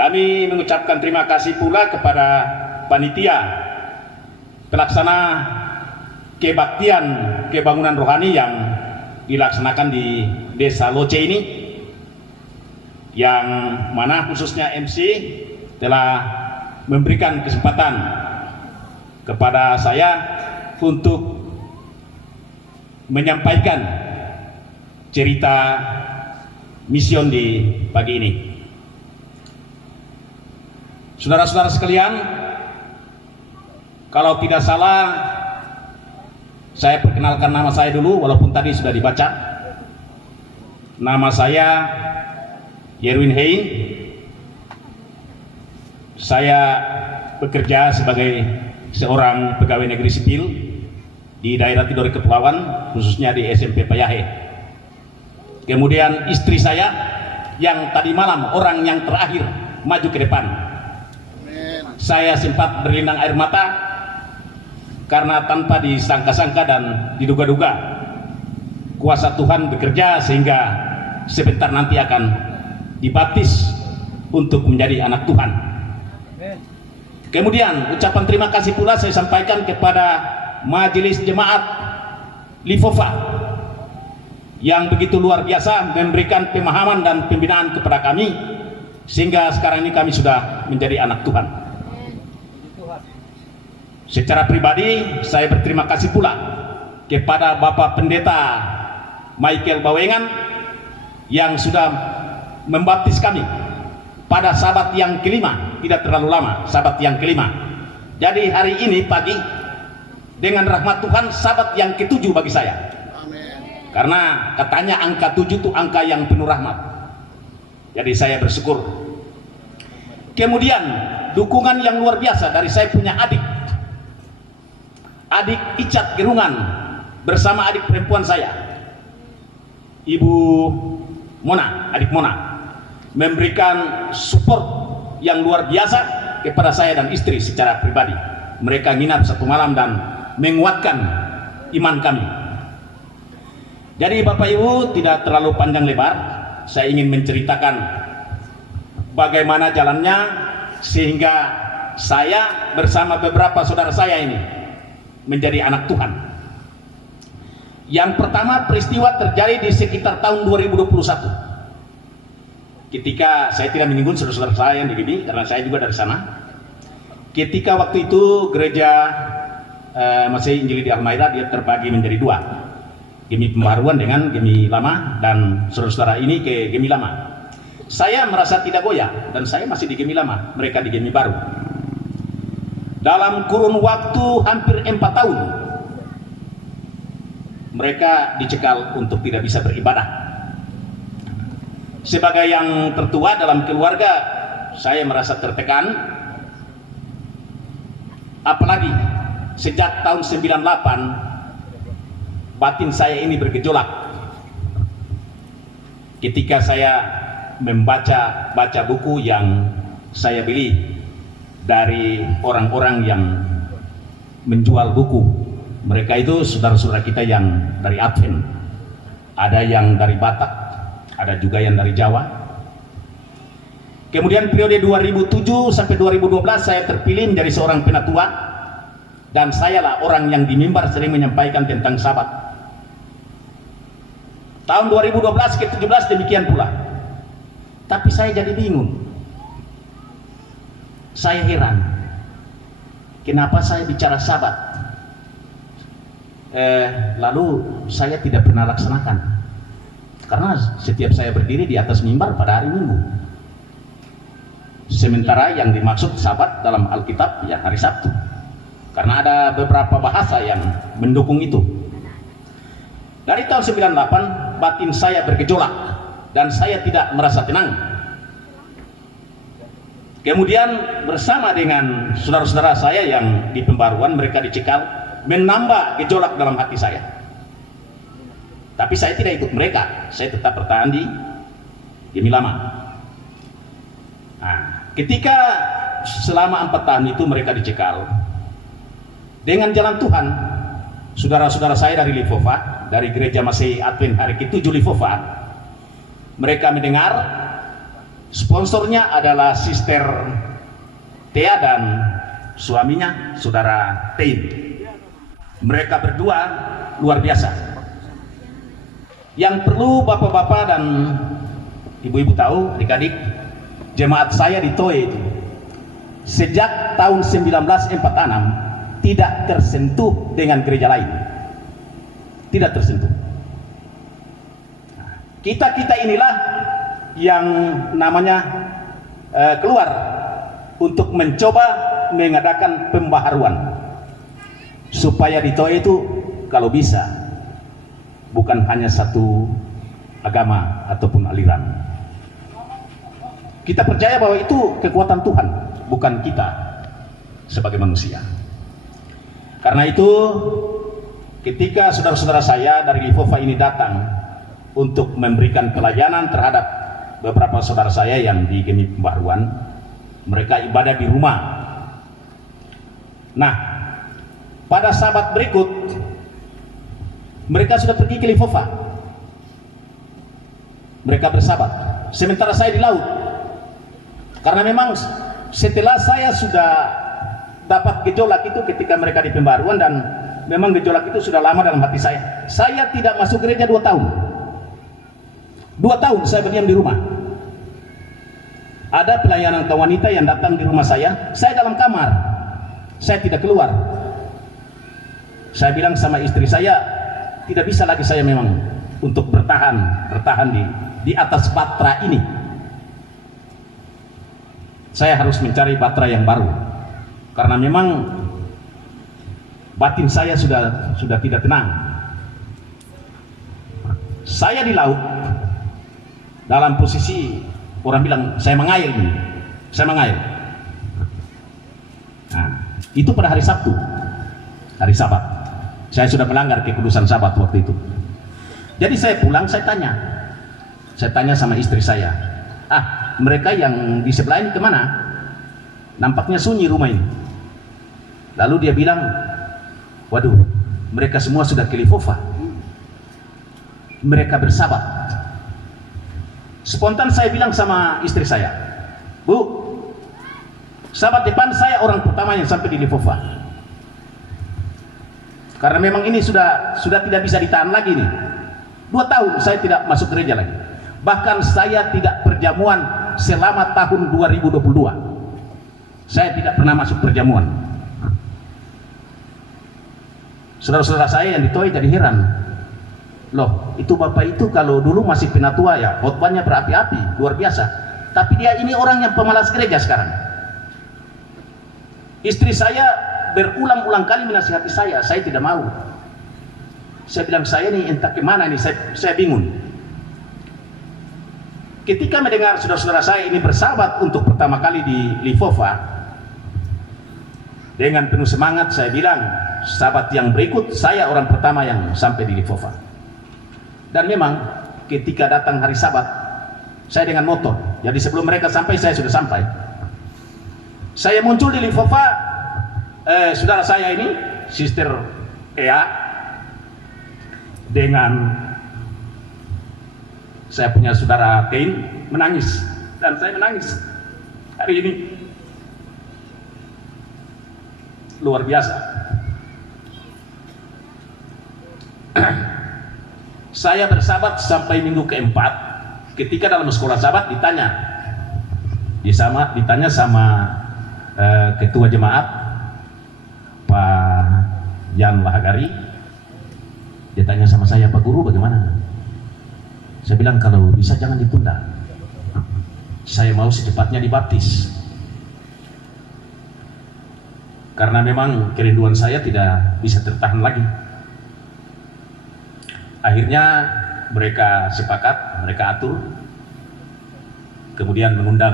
Kami mengucapkan terima kasih pula kepada panitia pelaksana kebaktian kebangunan rohani yang dilaksanakan di Desa Loce ini, yang mana khususnya MC telah memberikan kesempatan kepada saya untuk menyampaikan cerita mision di pagi ini. Saudara-saudara sekalian, kalau tidak salah, saya perkenalkan nama saya dulu, walaupun tadi sudah dibaca. Nama saya Yerwin Hein. Saya bekerja sebagai seorang pegawai negeri sipil di daerah Tidore Kepulauan, khususnya di SMP Payahe. Kemudian istri saya yang tadi malam orang yang terakhir maju ke depan. Saya sempat berlinang air mata karena tanpa disangka-sangka dan diduga-duga kuasa Tuhan bekerja sehingga sebentar nanti akan dibaptis untuk menjadi anak Tuhan. Kemudian ucapan terima kasih pula saya sampaikan kepada Majelis Jemaat Lifofa yang begitu luar biasa memberikan pemahaman dan pembinaan kepada kami sehingga sekarang ini kami sudah menjadi anak Tuhan. Secara pribadi saya berterima kasih pula kepada Bapak Pendeta Michael Bawengan yang sudah membaptis kami pada Sabat yang kelima, tidak terlalu lama, Sabat yang kelima. Jadi hari ini pagi dengan rahmat Tuhan Sabat yang ketujuh bagi saya. Amen. Karena katanya angka 7 itu angka yang penuh rahmat. Jadi saya bersyukur. Kemudian dukungan yang luar biasa dari saya punya adik Icat Gerungan bersama adik perempuan saya, Ibu Mona, adik Mona, memberikan support yang luar biasa kepada saya dan istri secara pribadi. Mereka nginap satu malam dan menguatkan iman kami. Jadi Bapak Ibu, tidak terlalu panjang lebar, saya ingin menceritakan bagaimana jalannya sehingga saya bersama beberapa saudara saya ini menjadi anak Tuhan. Yang pertama, peristiwa terjadi di sekitar tahun 2021 ketika saya tidak menyinggung saudara-saudara saya yang di GIMI karena saya juga dari sana. Ketika waktu itu gereja Masih Injili di Almaira dia terbagi menjadi dua, GIMI Pembaruan dengan GIMI Lama, dan saudara-saudara ini ke GIMI Lama. Saya merasa tidak goyah dan saya masih di GIMI Lama, mereka di GIMI Baru. Dalam kurun waktu hampir 4 tahun mereka dicekal untuk tidak bisa beribadah. Sebagai yang tertua dalam keluarga, saya merasa tertekan, apalagi sejak tahun 98 batin saya ini bergejolak ketika saya membaca buku yang saya beli dari orang-orang yang menjual buku. Mereka itu saudara-saudara kita yang dari Advent, ada yang dari Batak, ada juga yang dari Jawa. Kemudian periode 2007 sampai 2012 saya terpilih menjadi seorang penatua, dan sayalah orang yang di mimbar sering menyampaikan tentang Sabat. Tahun 2012 ke 17 demikian pula. Tapi saya jadi bingung. Saya heran, kenapa saya bicara Sabat, lalu saya tidak pernah laksanakan. Karena setiap saya berdiri di atas mimbar pada hari Minggu, sementara yang dimaksud Sabat dalam Alkitab ya hari Sabtu, karena ada beberapa bahasa yang mendukung itu. Dari tahun 98 batin saya bergejolak dan saya tidak merasa tenang. Kemudian bersama dengan saudara-saudara saya yang di pembaruan, mereka dicekal, menambah gejolak dalam hati saya. Tapi saya tidak ikut mereka, saya tetap bertahan di GIMI Lama. Nah, ketika selama 4 tahun itu mereka dicekal, dengan jalan Tuhan, saudara-saudara saya dari Lifofa, dari gereja Masih Advent hari ke-7 Lifofa, mereka mendengar Sponsornya adalah Sister Tea dan suaminya Saudara Tein. Mereka berdua luar biasa. Yang perlu bapak-bapak dan ibu-ibu tahu, adik-adik, jemaat saya di Toe itu sejak tahun 1946 tidak tersentuh dengan gereja lain. Tidak tersentuh. Kita inilah yang namanya keluar untuk mencoba mengadakan pembaharuan supaya di Toe itu kalau bisa bukan hanya satu agama ataupun aliran. Kita percaya bahwa itu kekuatan Tuhan, bukan kita sebagai manusia. Karena itu ketika saudara-saudara saya dari Livova ini datang untuk memberikan pelayanan terhadap beberapa saudara saya yang di Gemi Pembaharuan, mereka ibadah di rumah. Nah, pada sabat berikut mereka sudah pergi ke Livova. Mereka bersabat, sementara saya di laut. Karena memang setelah saya sudah dapat gejolak itu ketika mereka di Pembaharuan, dan memang gejolak itu sudah lama dalam hati saya. Saya tidak masuk gereja 2 tahun. 2 tahun saya berdiam di rumah. Ada pelayanan kaum wanita yang datang di rumah saya dalam kamar, saya tidak keluar. Saya bilang sama istri saya, tidak bisa lagi saya memang untuk bertahan di atas batra ini. Saya harus mencari batra yang baru, karena memang batin saya sudah tidak tenang. Saya di laut dalam posisi orang bilang saya mengail ini, saya mengail. Nah, itu pada hari Sabtu, hari Sabat. Saya sudah melanggar kekudusan Sabat waktu itu. Jadi saya pulang, saya tanya sama istri saya, mereka yang di sebelah ini kemana? Nampaknya sunyi rumah ini. Lalu dia bilang, waduh, mereka semua sudah ke Livova. Mereka bersabat. Spontan saya bilang sama istri saya, Bu, sabat depan saya orang pertama yang sampai di Livova. Karena memang ini sudah tidak bisa ditahan lagi nih. 2 tahun saya tidak masuk gereja lagi. Bahkan saya tidak perjamuan selama tahun 2022. Saya tidak pernah masuk perjamuan. Saudara-saudara saya yang di Toe jadi heran. Loh, itu bapak itu kalau dulu masih penatua ya, khotbahnya berapi-api, luar biasa. Tapi dia ini orang yang pemalas gereja sekarang. Istri saya berulang-ulang kali menasihati saya tidak mau. Saya bilang, saya nih entah kemana nih, saya bingung. Ketika mendengar saudara-saudara saya ini bersahabat untuk pertama kali di Livova, dengan penuh semangat saya bilang, sahabat yang berikut saya orang pertama yang sampai di Livova. Dan memang ketika datang hari Sabat, saya dengan motor. Jadi sebelum mereka sampai, saya sudah sampai. Saya muncul di Livova, saudara saya ini, Sister Ea, dengan saya punya saudara Tein menangis, dan saya menangis hari ini. Luar biasa. Saya bersabat sampai minggu keempat. Ketika dalam sekolah sabat ditanya sama ketua jemaat Pak Jan Lahagari. Dia tanya sama saya, Pak Guru bagaimana? Saya bilang kalau bisa jangan ditunda. Saya mau secepatnya dibaptis. Karena memang kerinduan saya tidak bisa tertahan lagi. Akhirnya mereka sepakat, mereka atur, kemudian mengundang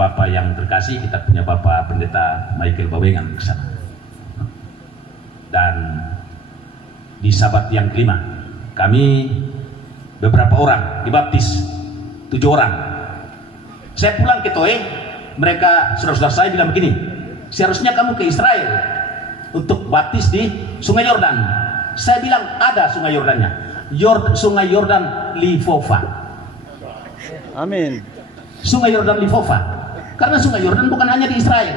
Bapak yang terkasih, kita punya Bapak Pendeta Michael Bawengan ke sana. Dan di sabat yang kelima, kami beberapa orang dibaptis, 7 orang. Saya pulang ke Toe, mereka saudara-saudara saya bilang begini, seharusnya kamu ke Israel untuk baptis di Sungai Yordan. Saya bilang ada Sungai Yordannya, Sungai Yordan Livova. Amin. Sungai Yordan Livova. Karena Sungai Yordan bukan hanya di Israel.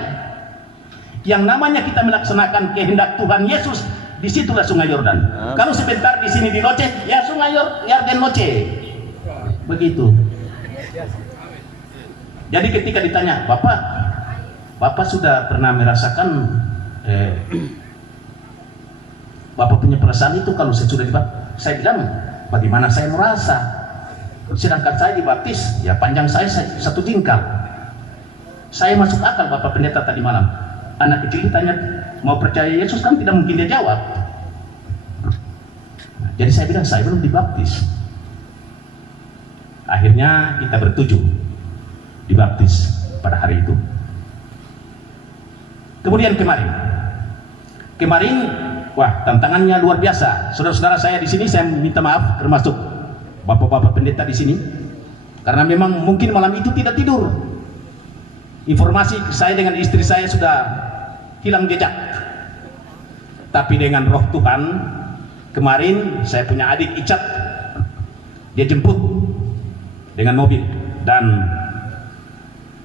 Yang namanya kita melaksanakan kehendak Tuhan Yesus, disitulah Sungai Yordan. Kalau sebentar di sini di Loce, ya Sungai Yordan Loce. Begitu. Jadi ketika ditanya, Bapak sudah pernah merasakan Bapak punya perasaan itu kalau saya sudah dibaptis? Saya bilang, bagaimana saya merasa? Sedangkan saya dibaptis, ya panjang saya satu jingkar. Saya masuk akal Bapak Pendeta tadi malam. Anak kecil ditanya, mau percaya Yesus kan tidak mungkin dia jawab. Jadi saya bilang, saya belum dibaptis. Akhirnya kita bertujuh dibaptis pada hari itu. Kemudian kemarin, wah tantangannya luar biasa. Saudara-saudara saya di sini, saya minta maaf, termasuk bapak-bapak pendeta di sini, karena memang mungkin malam itu tidak tidur. Informasi saya dengan istri saya sudah hilang jejak. Tapi dengan roh Tuhan, kemarin saya punya adik Icat, dia jemput dengan mobil, dan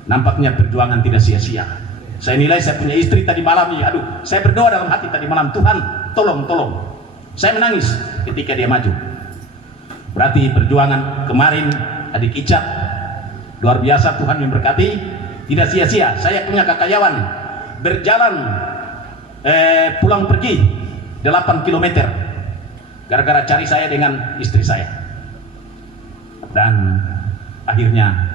nampaknya perjuangan tidak sia-sia. Saya nilai saya punya istri tadi malam nih, aduh, saya berdoa dalam hati tadi malam, Tuhan tolong. Saya menangis ketika dia maju. Berarti perjuangan kemarin adik Icat luar biasa, Tuhan memberkati, tidak sia-sia. Saya punya kakayawan berjalan pulang pergi 8 km gara-gara cari saya dengan istri saya, dan akhirnya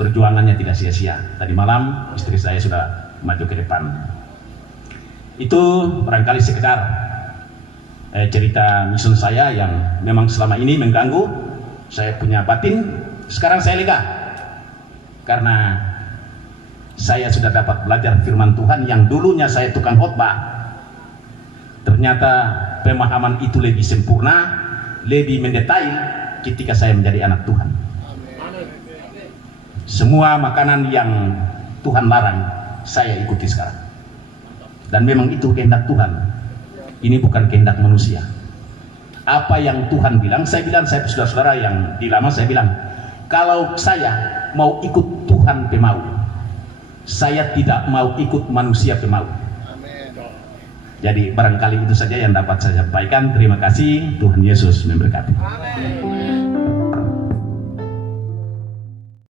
perjuangannya tidak sia-sia. Tadi malam istri saya sudah maju ke depan. Itu barangkali sekedar cerita misi saya yang memang selama ini mengganggu saya punya batin. Sekarang saya lega karena saya sudah dapat belajar firman Tuhan yang dulunya saya tukang khotbah. Ternyata pemahaman itu lebih sempurna, lebih mendetail ketika saya menjadi anak Tuhan. Semua makanan yang Tuhan larang saya ikuti sekarang. Dan memang itu kehendak Tuhan. Ini bukan kehendak manusia. Apa yang Tuhan bilang, saya bilang, saya saudara-saudara yang di lama, saya bilang, kalau saya mau ikut Tuhan pemau, saya tidak mau ikut manusia pemau. Jadi barangkali itu saja yang dapat saya sampaikan. Terima kasih, Tuhan Yesus memberkati.